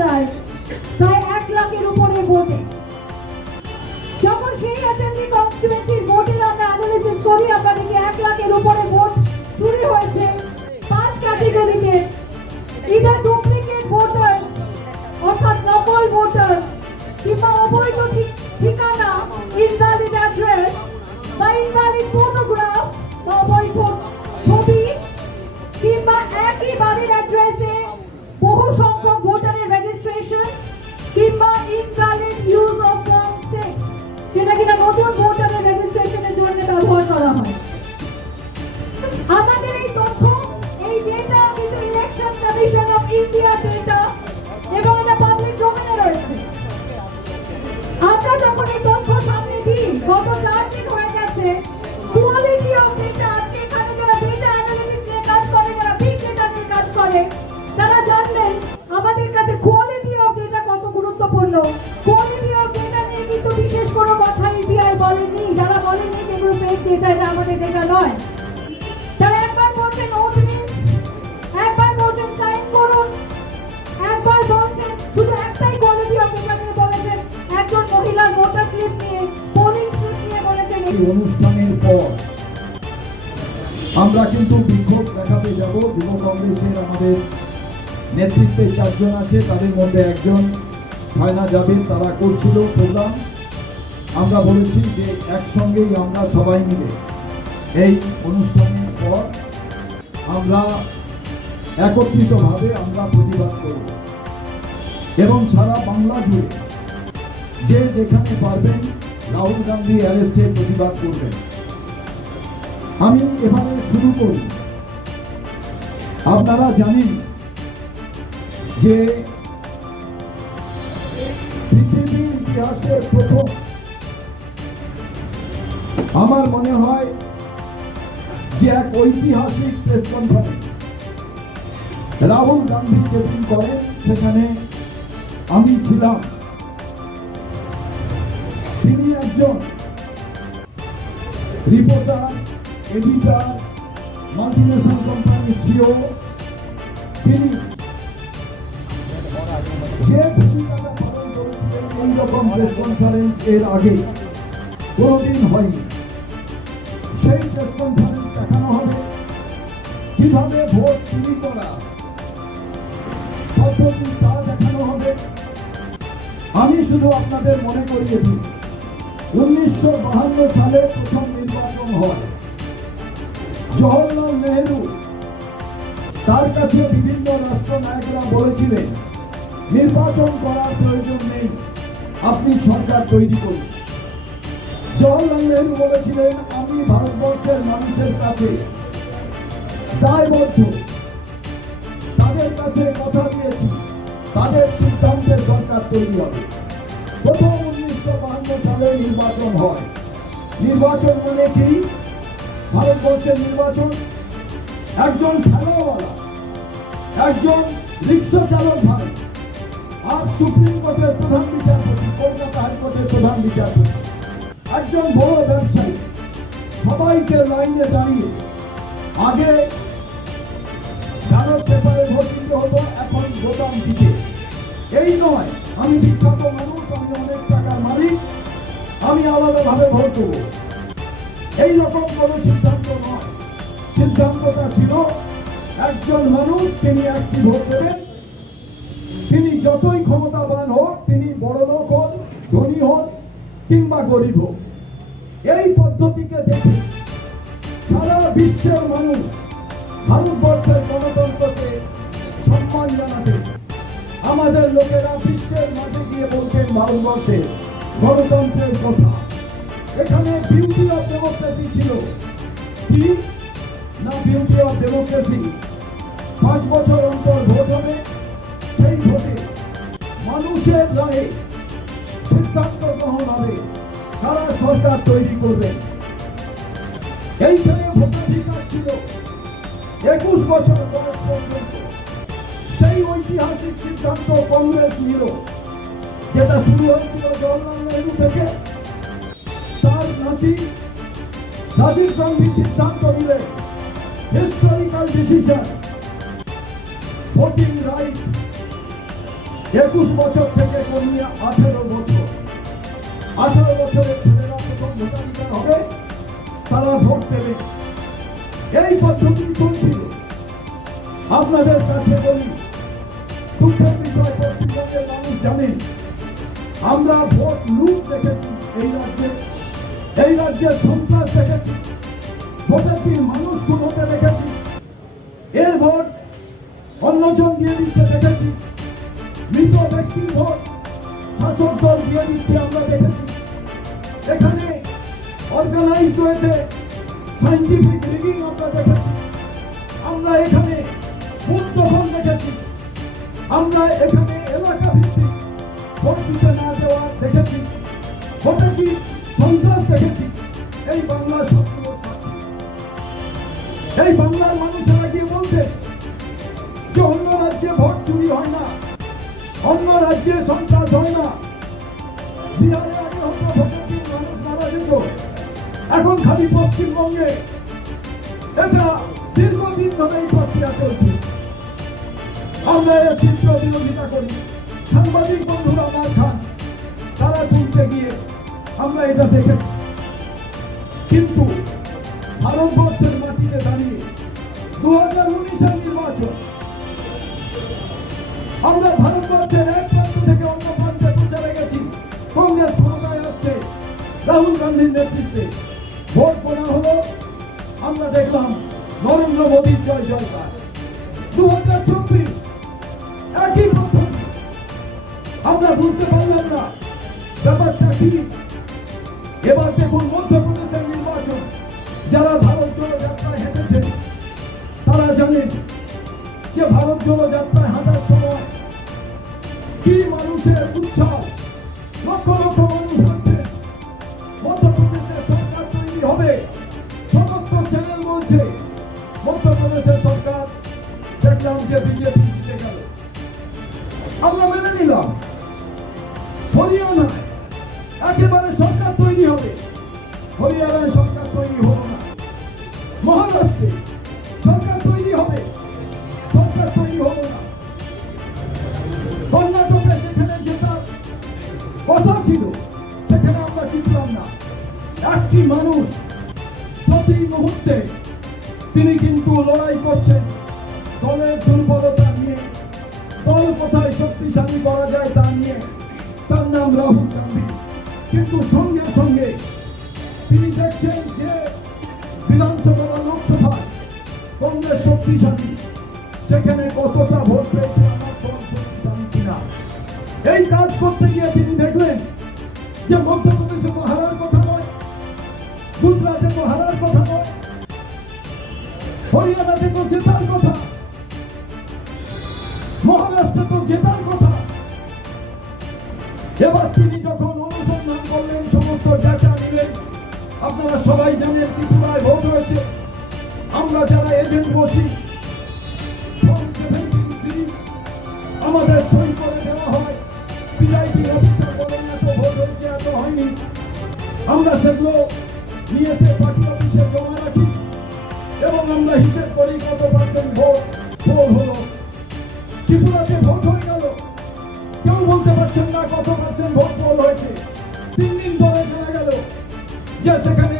যায় প্রায় 1 লাখের উপরে ভোটে। যখন সেই অ্যাসেম্বলি কনস্টিটুয়েন্সির ভোটের আমরা অ্যানালিসিস করি, আমরা দেখি 1 লাখের উপরে ভোট চুরি হয়েছে 5 ক্যাটাগরিতে। ইদার ডুপ্লিকেট ভোটার অর্থাৎ নকল ভোটার, কিংবা অবৈধ ঠিকানা ইনভ্যালিড অ্যাড্রেস বা ইনভ্যালিড ফটোগ্রাফ বা অবৈধ ছবি, কিংবা একই বাড়ির অ্যাড্রেসে বহু সংখ্যক ভোটারের রেজিস্ট্রেশন, কিংবা ইনভ্যালিড ইউজ অফ ফর্ম 6, যেটা কিনা নতুন ভোটারের রেজিস্ট্রেশনের জন্য ব্যবহার করা হয়। আমাদের এই তথ্য, এই ডেটা কিন্তু election commission of India data এবং এটা পাবলিক ডোমেইনে রয়েছে। আমরা যখন এই তথ্য সামনে দিই, গত 4 দিন হয়ে গেছে, কোয়ালিটি অফ ডেটা, আজকে এখানে যারা ডেটা অ্যানালিসিস নিয়ে কাজ করে, যারা বিগ ডেটা নিয়ে কাজ করে, তারা জানলেন আমাদের কাছে কোয়ালিটি অফ ডেটা কত গুরুত্বপূর্ণ। কোয়ালিটি অফ ডেটা নিয়ে কিন্তু বিশেষ কোনো কথা ইডিআই বলেনি। যারা বলেনি যেগুলো ফেক ডেটা, এটা আমাদের ডেটা নয়। তারা একবার বলছেন নোট নিন, একবার বলছেন সাইন করুন, একবার বলছেন শুধু একটাই কোয়ালিটি অফ ডেটা নিয়ে বলেছেন, একজন মহিলার ভোটার স্লিপ নিয়ে, পোলিং স্লিপ নিয়ে বলেছেন। এই অনুষ্ঠানের পর আমরা কিন্তু বিক্ষোভ দেখাতে যাব। যুব কংগ্রেসের আমাদের নেতৃত্বে 4 জন আছে, তাদের মধ্যে একজন ফায়না যাবেন, তারা করছিল প্রোগ্রাম। আমরা বলেছি যে একসঙ্গেই আমরা সবাই মিলে এই অনুষ্ঠানের পর আমরা একত্রিতভাবে আমরা প্রতিবাদ করব এবং সারা বাংলা জুড়ে যে যেখানে পারবেন রাহুল গান্ধী অ্যারেস্টের প্রতিবাদ করবেন। আমি এখানে শুরু করি। আপনারা জানেন যে পৃথিবীর ইতিহাসে প্রথম, আমার মনে হয় যে এক ঐতিহাসিক প্রেস কনফারেন্স রাহুল গান্ধী যেদিন করেন, সেখানে আমি ছিলাম। তিনি একজন রিপোর্টার, এডিটর, মাল্টিনেশনাল কোম্পানির সিও। তিনি যে ভূমিকাটা পালন করেছিলেন এইরকম প্রেস কনফারেন্স এর আগে কোনোদিন হয়নি। সেই প্রেস কনফারেন্স দেখানো হবে, কিভাবে ভোট চুরি করা পদ্ধতি তা দেখানো হবে। আমি শুধু আপনাদের মনে করিয়ে দিই, 1952 সালে প্রথম নির্বাচন হয়। জওহরলাল নেহেরু, তার কাছে বিভিন্ন রাষ্ট্রনায়করা বলেছিলেন নির্বাচন করার প্রয়োজন নেই, আপনি সরকার তৈরি করুন। জওহরলাল নেহেরু বলেছিলেন আমি ভারতবর্ষের মানুষের কাছে দায়বদ্ধ, তাদের কাছে কথা দিয়েছি, তাদের সিদ্ধান্তে সরকার তৈরি হবে। প্রথম 1952 সালে নির্বাচন হয়। নির্বাচন মানে কি? ভারতবর্ষের নির্বাচন, একজন ঠেলাওয়ালা, একজন রিক্সা চালক ভাই, আর সুপ্রিম কোর্টের প্রধান বিচারপতি, কলকাতা হাইকোর্টের প্রধান বিচারপতি, একজন বড় ব্যবসায়ী, সবাইকে লাইনে দাঁড়িয়ে আগে ব্যালট পেপারে ভোট দিতে হতো, এখন বোতাম দিতে। এই নয় আমি বিখ্যাত মানুষ, আমি অনেক টাকার মালিক, আমি আলাদাভাবে ভোট দেবো, এইরকম কোনো সিদ্ধান্ত নয়। সিদ্ধান্তটা ছিল একজন মানুষ, তিনি একটি ভোট দেবেন, তিনি যতই ক্ষমতাবান হোক, তিনি বড় লোক হোক, ধনী হোক কিংবা গরিব হোক, এই পদ্ধতিকে দেখে সারা বিশ্বের মানুষ ভারতবর্ষের গণতন্ত্রকে সম্মান জানাতে আমাদের লোকেরা বিশ্বের মাঝে গিয়ে বলছেন ভারতবর্ষে গণতন্ত্রের কথা। এখানে বিউটি অফ ডেমোক্রেসি ছিল কি না? বিউটি অফ ডেমোক্রেসি 5 বছর অন্তর ভোট হবে, সেই ভোটে মানুষের রায়ে সিদ্ধান্ত গ্রহণ হবে, তারা সরকার তৈরি করবে। এইখানে ভোটাধিকার ছিল 21 বছর বয়স পর্যন্ত। সেই ঐতিহাসিক সিদ্ধান্ত কংগ্রেস নিল, যেটা শুরু হয়েছিল জওহরলাল নেহেরু থেকে। তার নাতি রাজীব গান্ধী সিদ্ধান্ত নিলেন, হিস্টোরিক্যাল ডিসিশন, ভোটিং রাইট 21 বছর থেকে কমিয়ে 18 বছর। 18 বছরের ছেলেরা প্রথম ভোটাধিকার হবে, তারা ভোট দেবে। এই পদ্ধতি চলছিল। আপনাদের কাছে বলি, দুঃখের বিষয় পশ্চিমবঙ্গের মানুষ জানেন, আমরা ভোট লুট দেখেছি এই রাজ্যে সন্ত্রাস দেখেছি, ভোটের দিন মানুষ খুন হতে দেখেছি, এর ভোট অন্যজন দিয়ে দিচ্ছে দেখেছি, মৃত ব্যক্তির ভোট শাসক দল দিয়ে দিচ্ছে আমরা দেখেছি। এখানে অর্গানাইজড ওয়েতে সাইন্টিফিক রিগিং আমরা দেখেছি, আমরা এখানে ভোট দখল দেখেছি, আমরা এখানে এলাকা ভিত্তিক ভোট দিতে না দেওয়া দেখেছি, ভোটে কি সন্ত্রাস দেখেছি। এই বাংলার সবগুলো সাক্ষী। এই বাংলার মানুষেরা গিয়ে বলছে যে অন্য রাজ্যে ভোট চুরি হয় না, অন্য রাজ্যে সন্ত্রাস হয় না। বিহারে আগে হতো ভোটের দিন মানুষ মারা যেত, এখন খালি পশ্চিমবঙ্গে এটা দীর্ঘদিন ধরে এই প্রক্রিয়া চলছে। আমরা এর তীব্র বিরোধিতা করি। সাংবাদিক বন্ধুরা আমার খান, তারা তুলতে গিয়ে আমরা এটা দেখেছি। কিন্তু ভারতবর্ষের মাটিতে দাঁড়িয়ে 2019-এর নির্বাচন, আমরা ভারতবর্ষের এক প্রান্ত থেকে অন্য প্রান্তে প্রচারে গেছি। কংগ্রেস ক্ষমতায় আসছে রাহুল গান্ধীর নেতৃত্বে, ভোট গোনা হলো, আমরা দেখলাম নরেন্দ্র মোদীর জয় জয়কার। 2024 একই পদ্ধতি। আমরা বুঝতে পারলাম না ব্যাপারটা কি। এবার দেখুন মধ্যপ্রদেশের নির্বাচন, যারা ভারত জোড়ো যাত্রায় হেঁটেছেন তারা জানেন যে ভারত জোড়ো যাত্রায় হাঁটার সময় কি মানুষের উৎসাহ, লক্ষ লক্ষ মানুষ হাঁটছে। মধ্যপ্রদেশের সরকার তৈরি হবে, সমস্ত চ্যানেল বলছে মধ্যপ্রদেশের সরকার, দেখলাম যে বিজেপি জিতে গেল, আমরা মেনে নিলাম। হরিয়ানায় একেবারে সরকার তৈরি হবে, হরিয়ানায় সরকার তৈরি হলো না। মহারাষ্ট্রে সরকার তৈরি হবে, সরকার তৈরি হলো না। কর্ণাটকে যেখানে জেতার কথা ছিল সেখানে আমরা জিতলাম না। একটি মানুষ প্রতি মুহূর্তে তিনি কিন্তু লড়াই করছেন দলের দুর্বলতা নিয়ে, দল কোথায় শক্তিশালী করা যায় তা নিয়ে। তার নাম রাহুল গান্ধী। কিন্তু সঙ্গে সঙ্গে তিনি দেখছেন যে বিধানসভা লোকসভায় কংগ্রেস শক্তিশালী, সেখানে কতটা ভোট পেয়েছে আমার দল শক্তিশালী কিনা। এই কাজ করতে গিয়ে তিনি দেখলেন যে মধ্যপ্রদেশে তো হারার কথা নয়, গুজরাটে তো হারার কথা নয়, হরিয়ানাতে তো জেতার কথা, মহারাষ্ট্রে তো জেতার কথা। এবার তিনি যখন অনুসন্ধান করলেন, সমস্ত ডাটা নিলেন, আপনারা সবাই জানেন ত্রিপুরায় ভোট হয়েছে। আমরা যারা এজেন্ট বসি, আমাদের সই করে দেওয়া হয়, পিআইডি অফিসার বলেন এত ভোট হয়েছে, এত হয়নি। আমরা সেগুলো নিয়ে এসে পার্টি অফিসে জমা রাখি এবং আমরা হিসেব করি কত পার্সেন্ট ভোট পোল হলো। ত্রিপুরাতে ভোট হয়ে গেল, কেউ বলতে পারছেন না কত পার্সেন্ট ভোট পোল হয়েছে। 3 দিন পরে জানা গেল যে সেখানে